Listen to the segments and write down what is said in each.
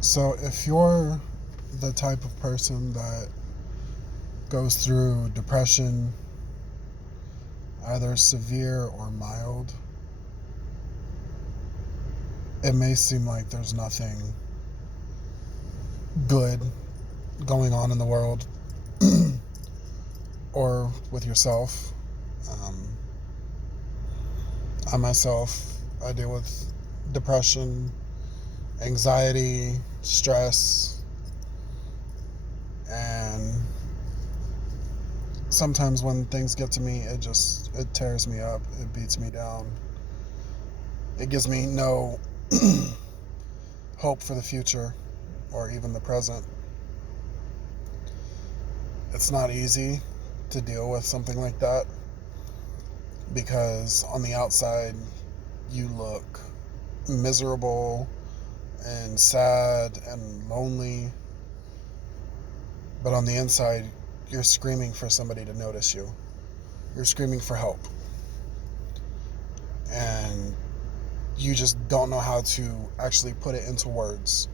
So, if you're the type of person that goes through depression, either severe or mild, it may seem like there's nothing good going on in the world or with yourself. Um, I myself, I deal with depression, anxiety, stress, and sometimes when things get to me, it tears me up, it beats me down. It gives me no hope for the future or even the present. It's not easy to deal with something like that because on the outside you look miserable and sad and lonely, but on the inside you're screaming for somebody to notice you. You're screaming for help. And you just don't know how to actually put it into words.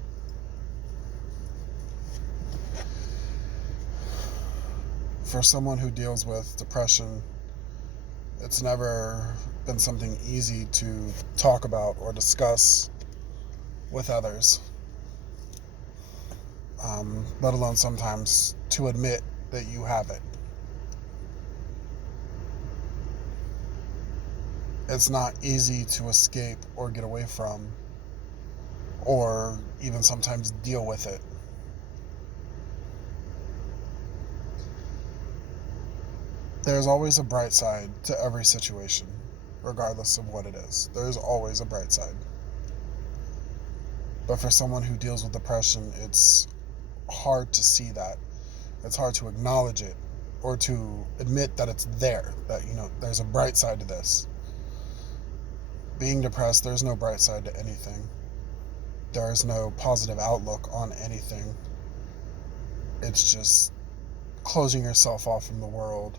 For someone who deals with depression, it's never been something easy to talk about or discuss with others, let alone sometimes to admit that you have it. It's not easy to escape or get away from, or even sometimes deal with it. There's always a bright side to every situation, regardless of what it is. There's always a bright side. But for someone who deals with depression, it's hard to see that. It's hard to acknowledge it or to admit that it's there, that, there's a bright side to this. Being depressed, there's no bright side to anything. There's no positive outlook on anything. It's just closing yourself off from the world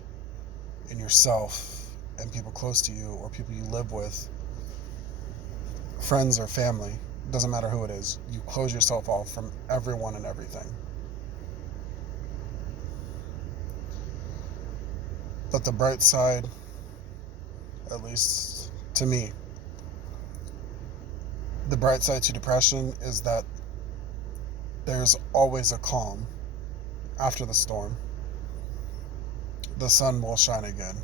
and yourself and people close to you or people you live with, friends or family. It doesn't matter who it is. You close yourself off from everyone and everything. But the bright side, at least to me, the bright side to depression is that there's always a calm after the storm. The sun will shine again.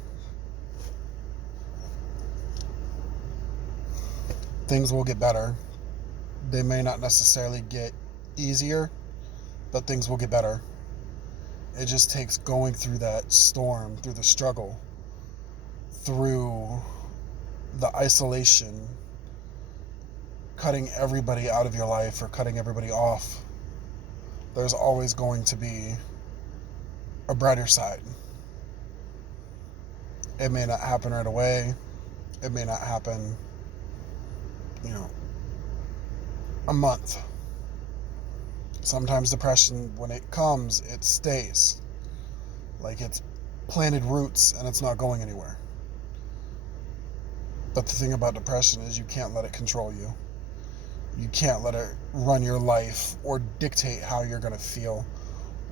Things will get better. They may not necessarily get easier, but things will get better. It just takes going through that storm, through the struggle, through the isolation, cutting everybody out of your life or cutting everybody off. There's always going to be a brighter side. It may not happen right away. It may not happen, a month. Sometimes depression, when it comes, it stays. Like it's planted roots and it's not going anywhere. But the thing about depression is you can't let it control you. You can't let it run your life or dictate how you're going to feel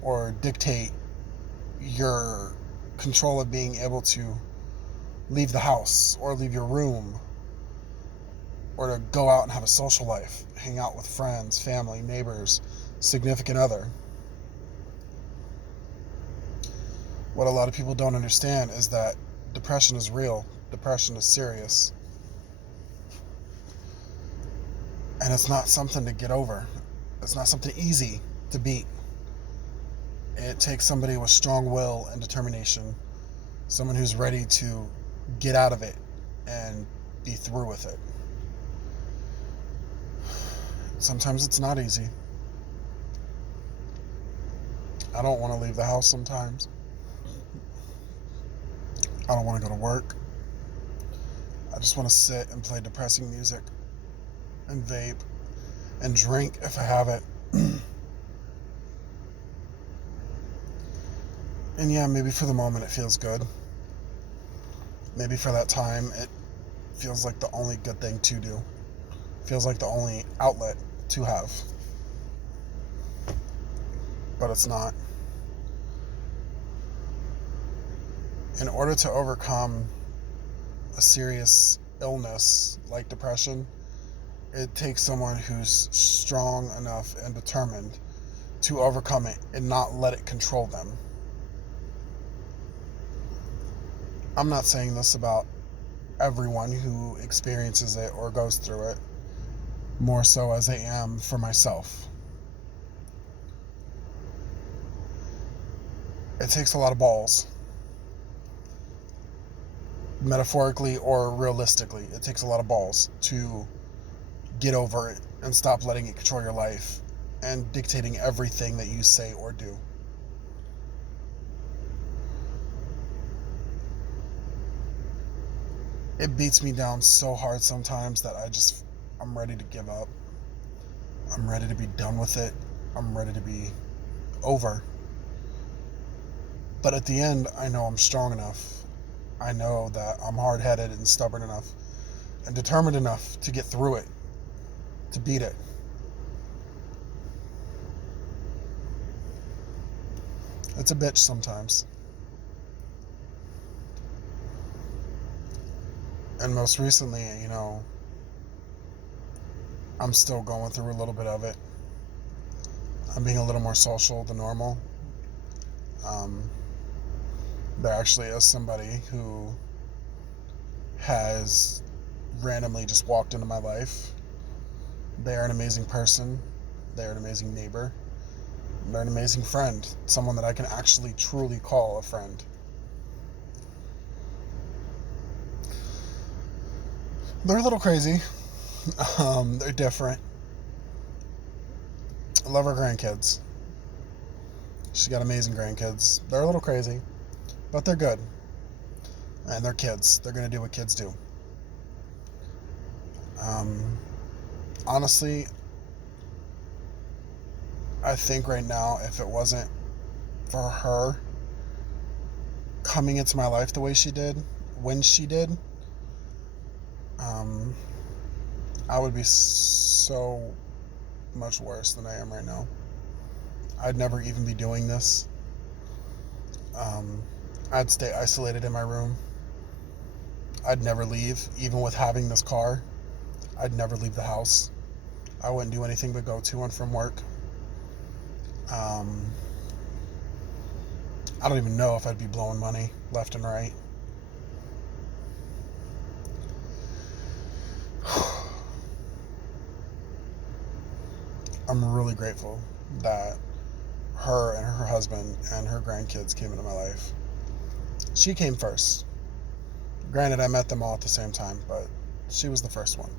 or dictate your control of being able to leave the house or leave your room or to go out and have a social life, hang out with friends, family, neighbors, significant other. What a lot of people don't understand is that depression is real. Depression is serious. And it's not something to get over. It's not something easy to beat. It takes somebody with strong will and determination, someone who's ready to get out of it and be through with it. Sometimes it's not easy. I don't want to leave the house sometimes. I don't want to go to work. I just want to sit and play depressing music and vape and drink if I have it. And yeah, maybe for the moment it feels good. Maybe for that time it feels like the only good thing to do. Feels like the only outlet to have. but it's not. In order to overcome a serious illness like depression, it takes someone who's strong enough and determined to overcome it and not let it control them. I'm not saying this about everyone who experiences it or goes through it, more so as I am for myself. It takes a lot of balls. Metaphorically or realistically, it takes a lot of balls to get over it and stop letting it control your life and dictating everything that you say or do. It beats me down so hard sometimes that I'm ready to give up. I'm ready to be done with it. I'm ready to be over. But at the end, I know I'm strong enough. I know that I'm hard-headed and stubborn enough and determined enough to get through it, to beat it. It's a bitch sometimes. And most recently, I'm still going through a little bit of it. I'm being a little more social than normal. There actually is somebody who has randomly just walked into my life. They are an amazing person. They're an amazing neighbor. They're an amazing friend. Someone that I can actually truly call a friend. They're a little crazy. They're different. I love her grandkids. She's got amazing grandkids. They're a little crazy, but they're good. And they're kids. They're going to do what kids do. Honestly, I think right now, if it wasn't for her coming into my life the way she did, when she did, I would be so much worse than I am right now. I'd never even be doing this. I'd stay isolated in my room. I'd never leave, even with having this car. I'd never leave the house. I wouldn't do anything but go to and from work. I don't even know if I'd be blowing money left and right. I'm really grateful that her and her husband and her grandkids came into my life. She came first. Granted, I met them all at the same time, but she was the first one.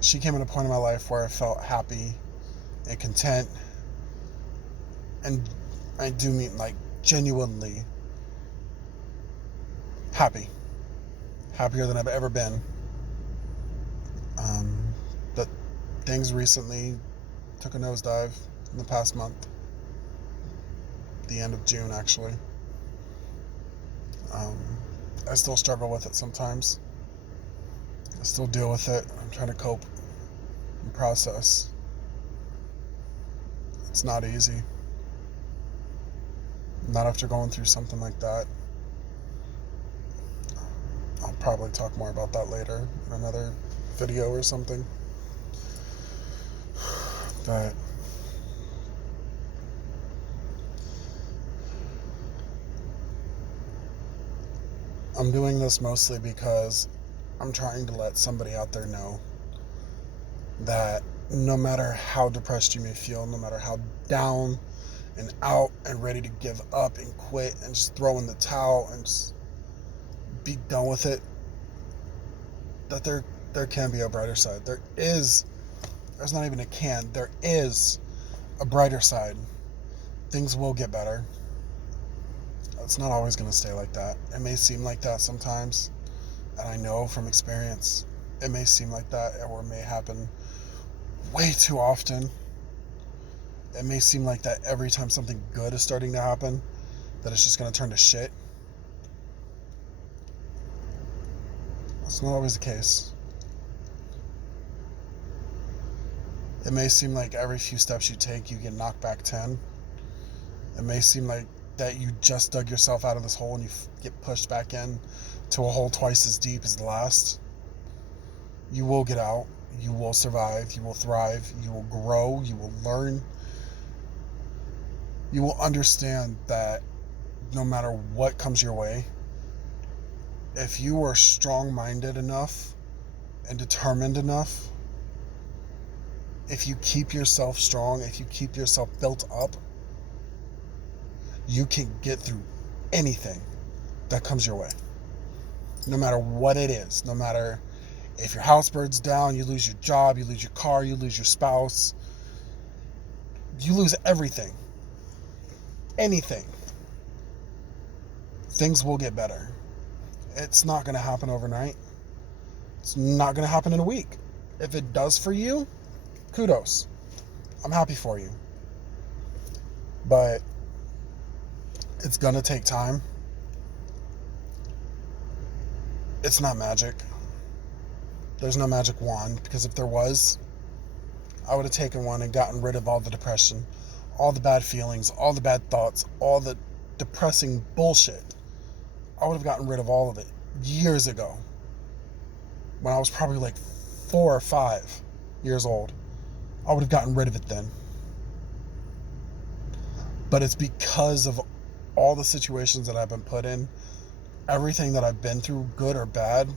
She came at a point in my life where I felt happy and content, and I do mean like genuinely happy. Happier than I've ever been. But things recently took a nosedive in the past month. The end of June, actually. I still struggle with it sometimes. I still deal with it. I'm trying to cope and process. It's not easy. Not after going through something like that. I'll probably talk more about that later in another video or something. But I'm doing this mostly because I'm trying to let somebody out there know that no matter how depressed you may feel, no matter how down and out and ready to give up and quit and just throw in the towel and just be done with it, that there can be a brighter side. There's not even a can, there is a brighter side. Things will get better. It's not always going to stay like that. It may seem like that sometimes, and I know from experience, it may seem like that, or it may happen way too often. It may seem like that every time something good is starting to happen, that it's just going to turn to shit. It's not always the case. It may seem like every few steps you take, you get knocked back 10. It may seem like that you just dug yourself out of this hole and you get pushed back in to a hole twice as deep as the last. You will get out. You will survive. You will thrive. You will grow. You will learn. You will understand that no matter what comes your way, if you are strong-minded enough and determined enough, if you keep yourself strong, if you keep yourself built up, you can get through anything that comes your way. No matter what it is, no matter if your house burns down, you lose your job, you lose your car, you lose your spouse, you lose everything, anything, things will get better. It's not going to happen overnight. It's not going to happen in a week. If it does for you, kudos. I'm happy for you. But it's going to take time. It's not magic. There's no magic wand, because if there was, I would have taken one and gotten rid of all the depression, all the bad feelings, all the bad thoughts, all the depressing bullshit. I would have gotten rid of all of it years ago, when I was probably like 4 or 5 years old. I would have gotten rid of it then. But it's because of all the situations that I've been put in, everything that I've been through, good or bad,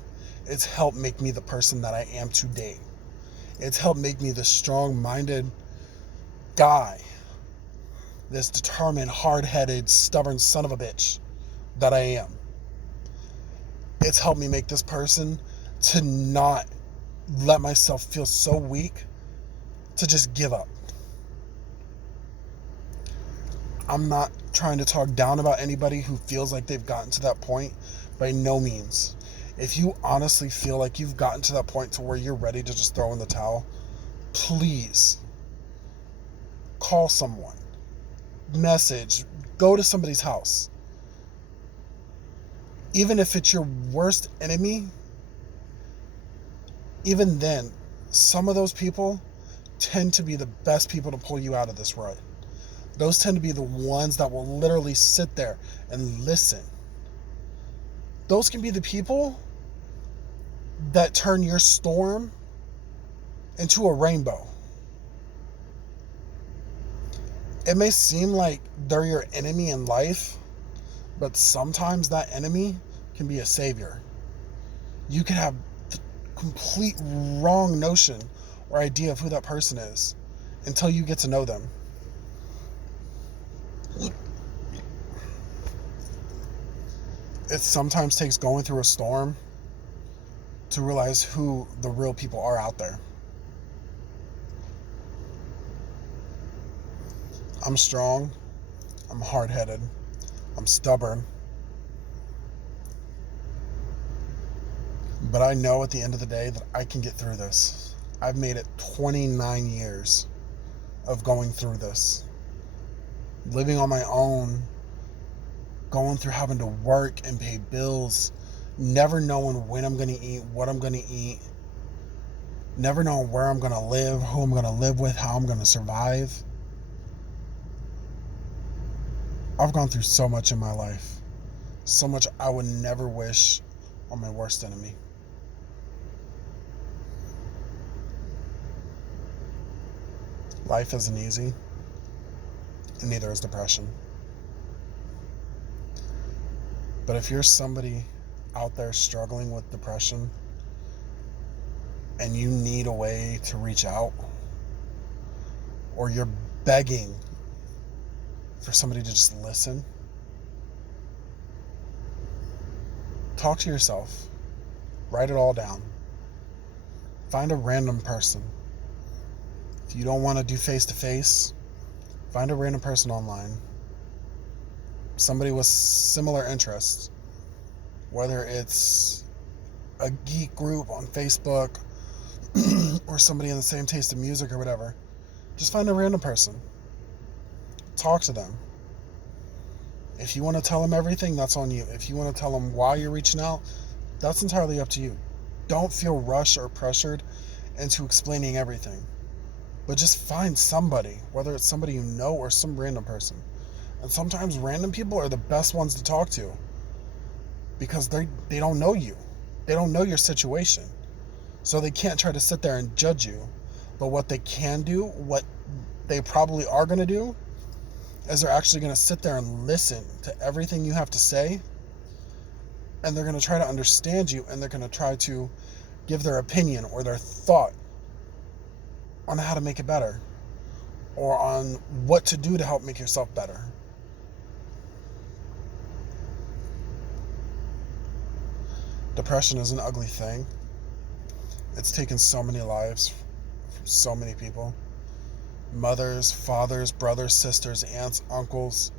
it's helped make me the person that I am today. It's helped make me the strong-minded guy, this determined, hard-headed, stubborn son of a bitch that I am. It's helped me make this person to not let myself feel so weak to just give up. I'm not trying to talk down about anybody who feels like they've gotten to that point. By no means. If you honestly feel like you've gotten to that point to where you're ready to just throw in the towel, please call someone, message, go to somebody's house. Even if it's your worst enemy, even then, some of those people tend to be the best people to pull you out of this rut. Those tend to be the ones that will literally sit there and listen. Those can be the people that turn your storm into a rainbow. It may seem like they're your enemy in life, but sometimes that enemy can be a savior. You can have the complete wrong notion or idea of who that person is until you get to know them. It sometimes takes going through a storm to realize who the real people are out there. I'm strong. I'm hard-headed. I'm stubborn. But I know at the end of the day that I can get through this. I've made it 29 years of going through this. Living on my own, going through having to work and pay bills, never knowing when I'm going to eat, what I'm going to eat, never knowing where I'm going to live, who I'm going to live with, how I'm going to survive. I've gone through so much in my life. So much I would never wish on my worst enemy. Life isn't easy, and neither is depression. But if you're somebody out there struggling with depression and you need a way to reach out, or you're begging for somebody to just listen, talk to yourself. Write it all down. Find a random person. If you don't want to do face-to-face, find a random person online. Somebody with similar interests. Whether it's a geek group on Facebook or somebody in the same taste of music or whatever. Just find a random person. Talk to them. If you want to tell them everything, that's on you. If you want to tell them why you're reaching out, that's entirely up to you. Don't feel rushed or pressured into explaining everything. But just find somebody, whether it's somebody you know or some random person. And sometimes random people are the best ones to talk to because they don't know you. They don't know your situation. So they can't try to sit there and judge you. But what they can do, what they probably are going to do, is they're actually going to sit there and listen to everything you have to say. And they're going to try to understand you, and they're going to try to give their opinion or their thought on how to make it better, or on what to do to help make yourself better. Depression is an ugly thing. It's taken so many lives from so many people. Mothers, fathers, brothers, sisters, aunts, uncles,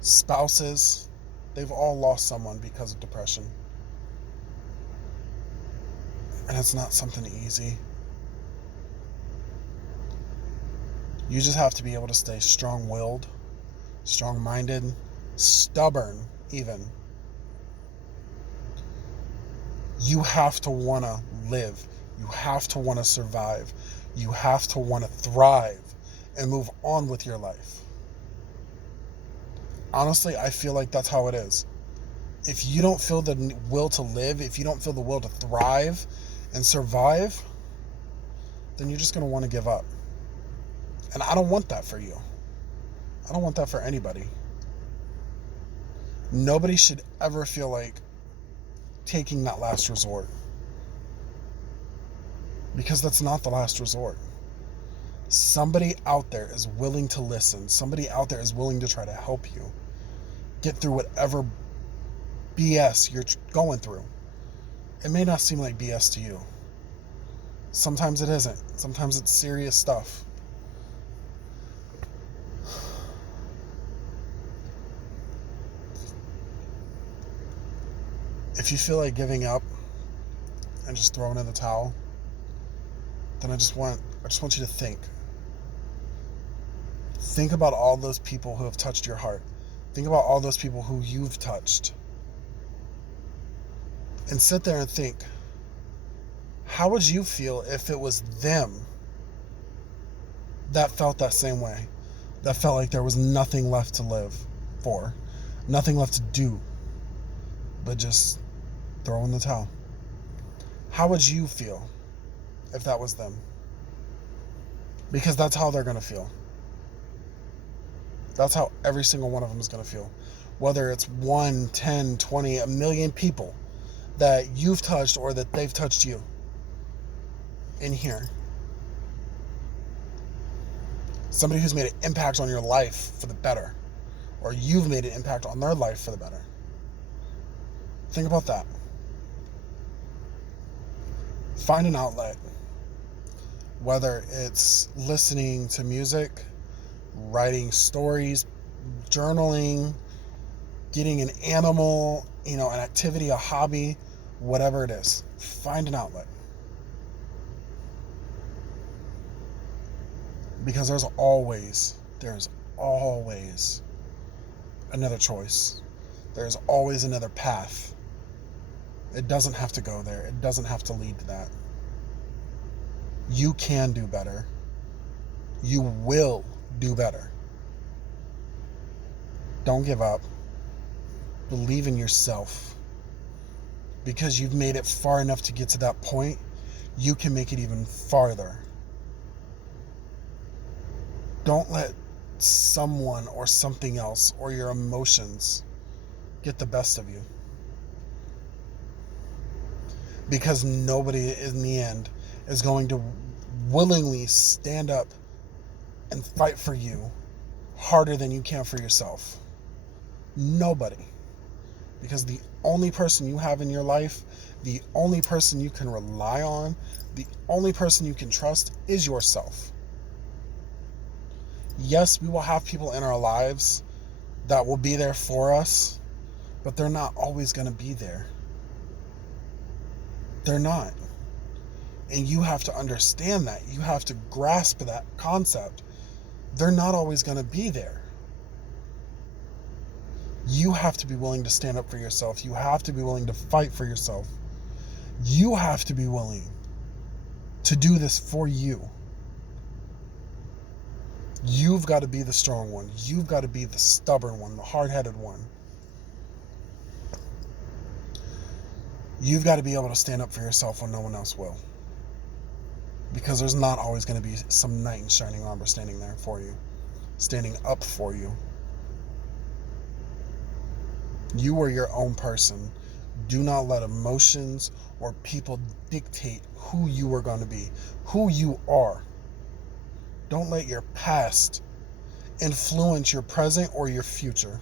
spouses. They've all lost someone because of depression. And it's not something easy. You just have to be able to stay strong-willed, strong-minded, stubborn even. You have to want to live. You have to want to survive. You have to want to thrive and move on with your life. Honestly, I feel like that's how it is. If you don't feel the will to live, if you don't feel the will to thrive and survive, then you're just going to want to give up. And I don't want that for you. I don't want that for anybody. Nobody should ever feel like taking that last resort. Because that's not the last resort. Somebody out there is willing to listen. Somebody out there is willing to try to help you get through whatever BS you're going through. It may not seem like BS to you. Sometimes it isn't. Sometimes it's serious stuff. If you feel like giving up and just throwing in the towel, then I just want you to think. Think about all those people who have touched your heart. Think about all those people who you've touched. And sit there and think, how would you feel if it was them that felt that same way? That felt like there was nothing left to live for, nothing left to do, but just throw in the towel. How would you feel if that was them? Because that's how they're going to feel. That's how every single one of them is going to feel. Whether it's 1, 10, 20, a million people that you've touched or that they've touched you in here. Somebody who's made an impact on your life for the better, or you've made an impact on their life for the better. Think about that. Find an outlet. Whether it's listening to music, writing stories, journaling, getting an animal, an activity, a hobby, whatever it is. Find an outlet. Because there's always another choice. There's always another path. It doesn't have to go there. It doesn't have to lead to that. You can do better. You will do better. Don't give up. Believe in yourself. Because you've made it far enough to get to that point, you can make it even farther. Don't let someone or something else or your emotions get the best of you. Because nobody in the end is going to willingly stand up and fight for you harder than you can for yourself. Nobody. Because the only person you have in your life, the only person you can rely on, the only person you can trust is yourself. Yes, we will have people in our lives that will be there for us, but they're not always going to be there. They're not. And you have to understand that. You have to grasp that concept. They're not always going to be there. You have to be willing to stand up for yourself. You have to be willing to fight for yourself. You have to be willing to do this for you. You've got to be the strong one. You've got to be the stubborn one, the hard-headed one. You've got to be able to stand up for yourself when no one else will. Because there's not always going to be some knight in shining armor standing there for you, standing up for you. You are your own person. Do not let emotions or people dictate who you are going to be, who you are. Don't let your past influence your present or your future.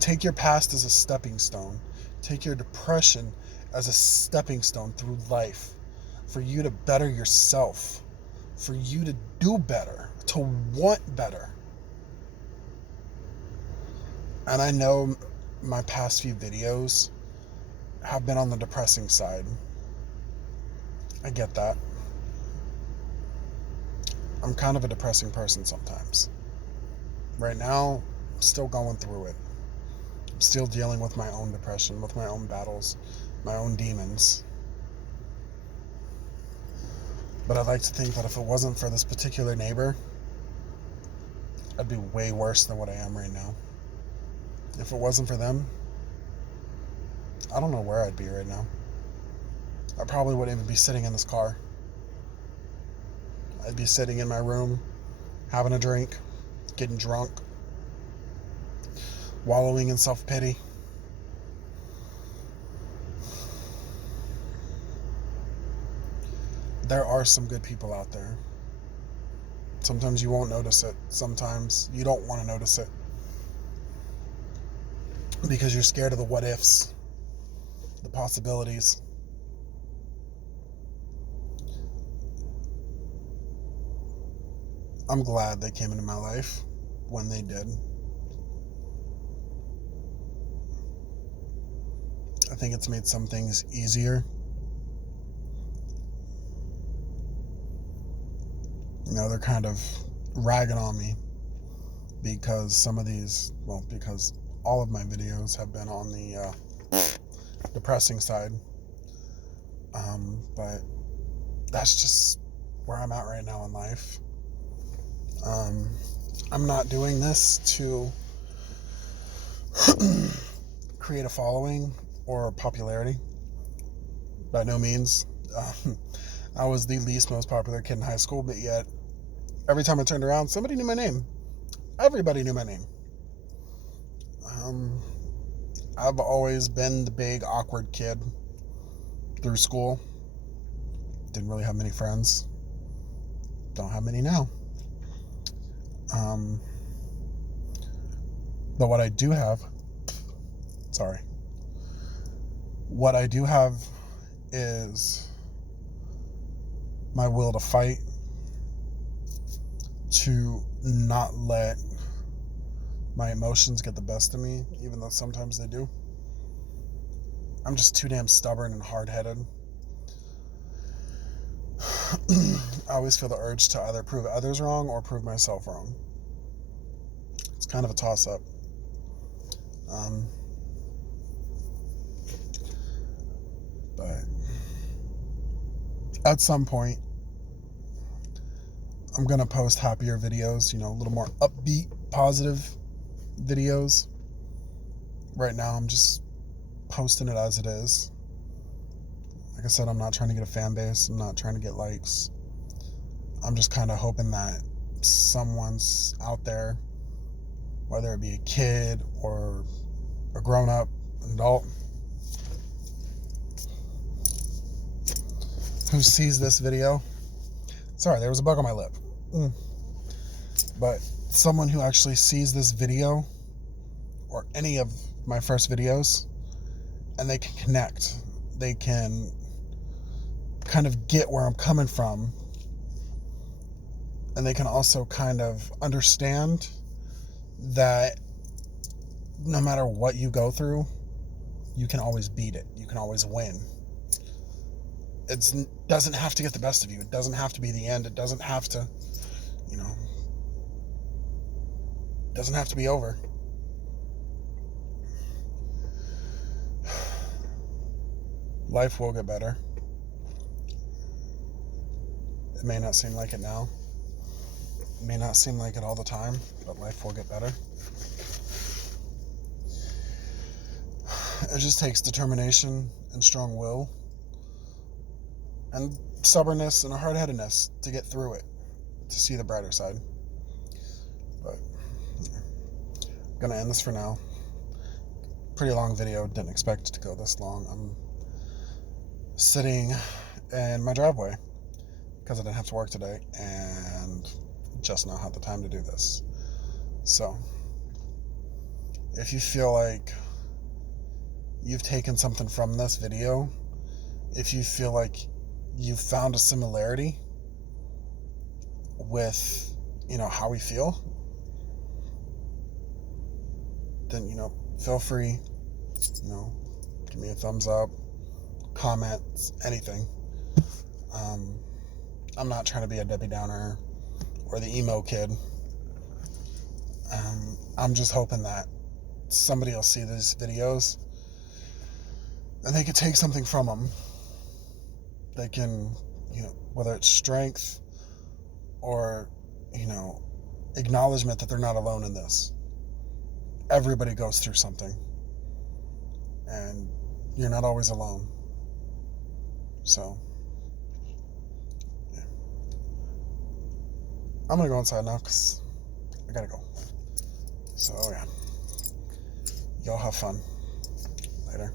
Take your past as a stepping stone. Take your depression as a stepping stone through life for you to better yourself, for you to do better, to want better. And I know my past few videos have been on the depressing side. I get that. I'm kind of a depressing person sometimes. Right now, I'm still going through it. I'm still dealing with my own depression, with my own battles, my own demons. But I'd like to think that if it wasn't for this particular neighbor, I'd be way worse than what I am right now. If it wasn't for them, I don't know where I'd be right now. I probably wouldn't even be sitting in this car. I'd be sitting in my room, having a drink, getting drunk, wallowing in self-pity. There are some good people out there. Sometimes you won't notice it. Sometimes you don't want to notice it because you're scared of the what ifs, the possibilities. I'm glad they came into my life when they did. I think it's made some things easier. You know, they're kind of ragging on me because because all of my videos have been on the depressing side. But that's just where I'm at right now in life. I'm not doing this to create a following or popularity. By no means. I was the least most popular kid in high school, but yet every time I turned around, somebody knew my name. Everybody knew my name. I've always been the big awkward kid through school. Didn't really have many friends. Don't have many now. But what I do have is my will to fight, to not let my emotions get the best of me, even though sometimes they do. I'm just too damn stubborn and hard-headed. I always feel the urge to either prove others wrong or prove myself wrong. It's kind of a toss-up. But at some point, I'm going to post happier videos, a little more upbeat, positive videos. Right now, I'm just posting it as it is. Like I said, I'm not trying to get a fan base. I'm not trying to get likes. I'm just kind of hoping that someone's out there, whether it be a kid or a grown-up, adult, who sees this video. Sorry, there was a bug on my lip. But someone who actually sees this video or any of my first videos and they can connect. They can kind of get where I'm coming from. And they can also kind of understand that no matter what you go through, you can always beat it. You can always win. It doesn't have to get the best of you. It doesn't have to be the end. It doesn't have to, it doesn't have to be over. Life will get better. It may not seem like it now. It may not seem like it all the time, but life will get better. It just takes determination and strong will and stubbornness and a hard-headedness to get through it, to see the brighter side. But I'm gonna end this for now. Pretty long video, didn't expect it to go this long. I'm sitting in my driveway because I didn't have to work today and just now had the time to do this. So if you feel like you've taken something from this video, if you feel like you've found a similarity with, how we feel, then, feel free, give me a thumbs up, comments, anything. I'm not trying to be a Debbie Downer or the emo kid. I'm just hoping that somebody will see these videos and they can take something from them. They can, whether it's strength or, acknowledgement that they're not alone in this. Everybody goes through something, and you're not always alone. So, yeah. I'm gonna go inside now because I gotta go. So, yeah. Y'all have fun. Later.